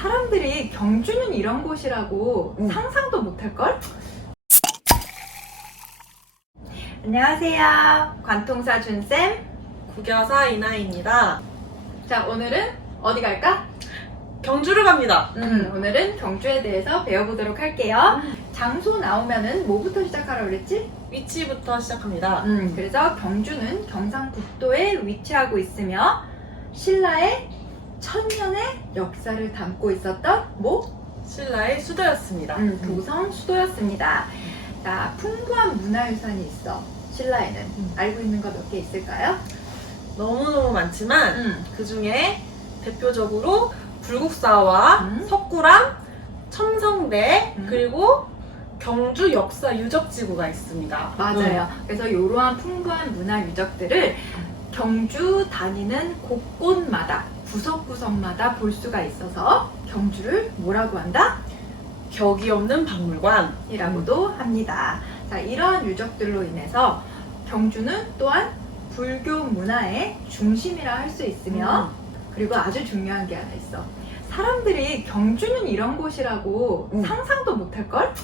사람들이 경주는 이런 곳이라고 응. 상상도 못할걸? 안녕하세요. 관통사 준쌤. 국여사 이나입니다. 자, 오늘은 어디 갈까? 경주를 갑니다. 음, 오늘은 경주에 대해서 배워보도록 할게요. 장소 나오면은 뭐부터 시작하라고 그랬지? 위치부터 시작합니다. 음, 그래서 경주는 경상북도에 위치하고 있으며 신라의 천년의 역사를 담고 있었던 뭐? 신라의 수도였습니다. 음, 도성 수도였습니다. 자, 풍부한 문화유산이 있어. 신라에는 음. 알고 있는 거 몇 개 있을까요? 너무너무 많지만 음, 그 중에 대표적으로 불국사와 음. 석굴암, 첨성대 음. 그리고 경주 역사 유적지구가 있습니다. 맞아요. 그래서 이러한 풍부한 문화 유적들을 경주 다니는 곳곳마다 구석구석마다 볼 수가 있어서 경주를 뭐라고 한다? 음. 격이 없는 박물관. 이라고도 합니다. 자, 이러한 유적들로 인해서 경주는 또한 불교 문화의 중심이라 할 수 있으며 그리고 아주 중요한 게 하나 있어. 사람들이 경주는 이런 곳이라고 음. 상상도 못할걸?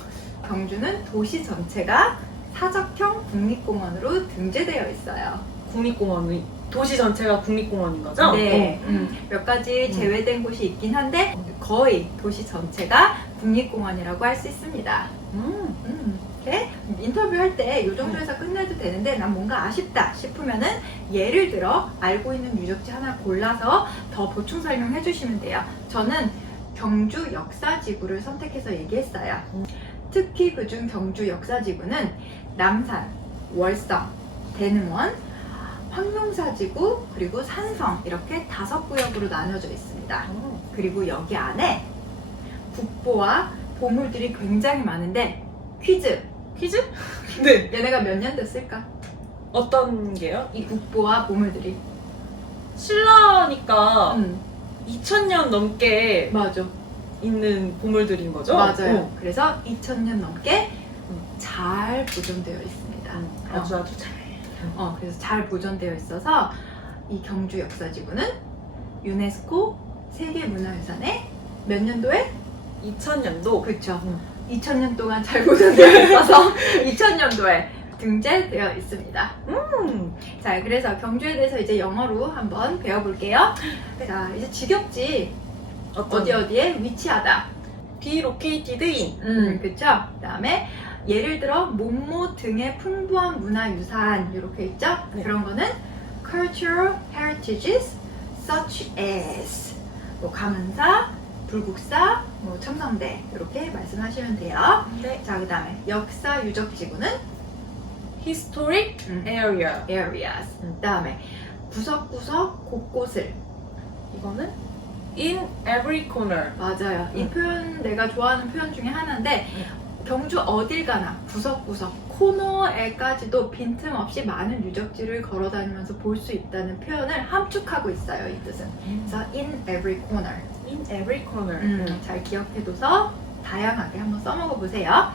경주는 도시 전체가 사적형 국립공원으로 등재되어 있어요. 국립공원이 도시 전체가 국립공원인 거죠? 네. 어. 음, 몇 가지 음. 제외된 곳이 있긴 한데 거의 도시 전체가 국립공원이라고 할 수 있습니다. 음. 음, 이렇게 인터뷰할 때 이 정도에서 끝내도 되는데 난 뭔가 아쉽다 싶으면은 예를 들어 알고 있는 유적지 하나 골라서 더 보충 설명해 주시면 돼요. 저는 경주 역사지구를 선택해서 얘기했어요. 음. 특히 그중 경주 역사지구는 남산, 월성, 대능원, 황룡사지구 그리고 산성 이렇게 다섯 구역으로 나눠져 있습니다. 어. 그리고 여기 안에 국보와 보물들이 굉장히 많은데 퀴즈 퀴즈? 네. 얘네가 몇 년 됐을까? 어떤 게요? 이 국보와 보물들이 신라니까 음, 2000년 넘게 맞아 있는 보물들인 거죠? 맞아요 어. 그래서 2000년 넘게 음. 잘 보존되어 있습니다 음, 아주 아주 잘. 어, 그래서 잘 보존되어 있어서 이 경주 역사지구는 유네스코 세계문화유산에 몇 년도에? 2000년도 그렇죠 음. 2000년 동안 잘 보존되어 있어서 2000년도에 등재되어 있습니다 음. 자, 그래서 경주에 대해서 이제 영어로 한번 배워볼게요. 자, 이제 직역지 어떤 어디 어디에 위치하다. Located in 음, 그쵸? 그 다음에 예를 들어 모모 등의 풍부한 문화유산 이렇게 있죠? 네. 그런 거는 cultural heritages such as 뭐 가문사, 불국사, 뭐 첨성대 이렇게 말씀하시면 돼요. 네. 자, 그 다음에 역사 유적 지구는 historic 음, area areas. 그 다음에 구석구석 곳곳을 이거는 in every corner 맞아요. 이 음. 표현 내가 좋아하는 표현 중에 하나인데 음. 경주 어딜 가나 구석구석 코너에까지도 빈틈없이 많은 유적지를 걸어 다니면서 볼 수 있다는 표현을 함축하고 있어요. 이 뜻은. 그래서 in every corner. in every corner 음, 잘 기억해둬서 다양하게 한번 써먹어 보세요.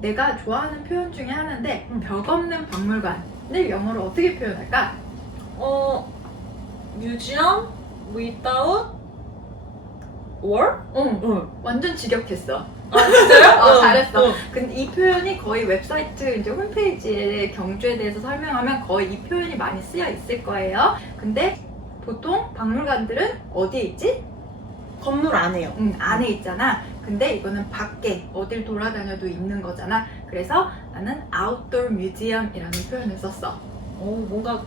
내가 좋아하는 표현 중에 하나인데 음. 벽 없는 박물관을 영어로 어떻게 표현할까? 어 museum without wall? 응, 응. 완전 직역했어. 아 진짜요? 어, 잘했어. 응. 근데 이 표현이 거의 웹사이트 이제 홈페이지에 경주에 대해서 설명하면 거의 이 표현이 많이 쓰여 있을 거예요. 근데 보통 박물관들은 어디에 있지? 건물 안에요. 음, 안에 있잖아. 근데 이거는 밖에 어딜 돌아다녀도 있는 거잖아. 그래서 나는 outdoor museum이라는 표현을 썼어. 오 뭔가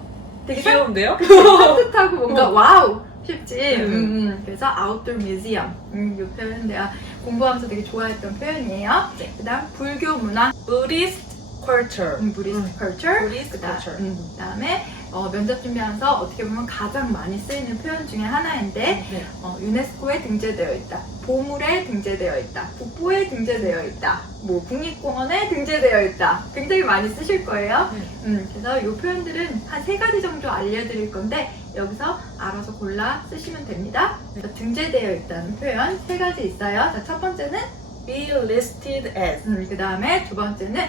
되게 귀여운데요? 산뜻하고 뭔가 어. 와우 쉽지. 음. 음, 음. 그래서 outdoor museum. 음, 이 표현 내가 공부하면서 되게 좋아했던 표현이에요. 네. 그다음 불교 문화, Buddhist culture. 음, Buddhist culture. Buddhist 그다, culture. 음, 그다음에 어, 면접 준비하면서 어떻게 보면 가장 많이 쓰이는 표현 중에 하나인데 네. 어, 유네스코에 등재되어 있다. 보물에 등재되어 있다. 국보에 등재되어 있다. 뭐 국립공원에 등재되어 있다. 굉장히 많이 쓰실 거예요. 네. 음, 그래서 이 표현들은 한 세 가지 정도 알려드릴 건데 여기서 알아서 골라 쓰시면 됩니다. 그래서 등재되어 있다는 표현 세 가지 있어요. 자, 첫 번째는 Be listed as 음, 그 다음에 두 번째는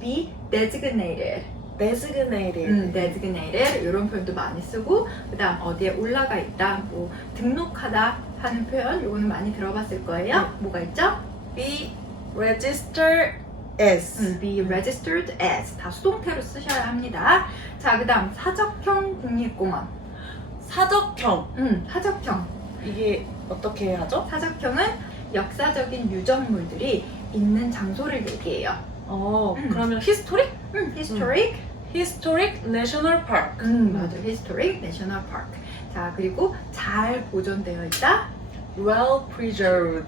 be designated. designated. 음, designated 이런 표현도 많이 쓰고 그다음 어디에 올라가 있다, 뭐 등록하다 하는 표현 요거는 많이 들어봤을 거예요. 네. 뭐가 있죠? be registered as. 음, be registered as 다 수동태로 쓰셔야 합니다. 자, 그다음 사적형 국립공원. 사적형. 음, 사적형. 이게 어떻게 하죠? 사적형은 역사적인 유적물들이 있는 장소를 얘기해요. 어, 음. 그러면 historic? 음, historic. Historic national park. 음, 맞아. historic national park. 자, 그리고 잘 보존되어 있다. well preserved.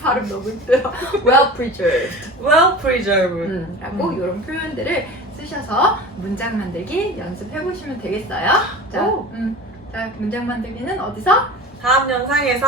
발음 너무 힘들어. well preserved. well preserved. 음, 라고 음. 이런 표현들을 쓰셔서 문장 만들기 연습해 보시면 되겠어요. 자, 오. 음, 자, 문장 만들기는 어디서? 다음 영상에서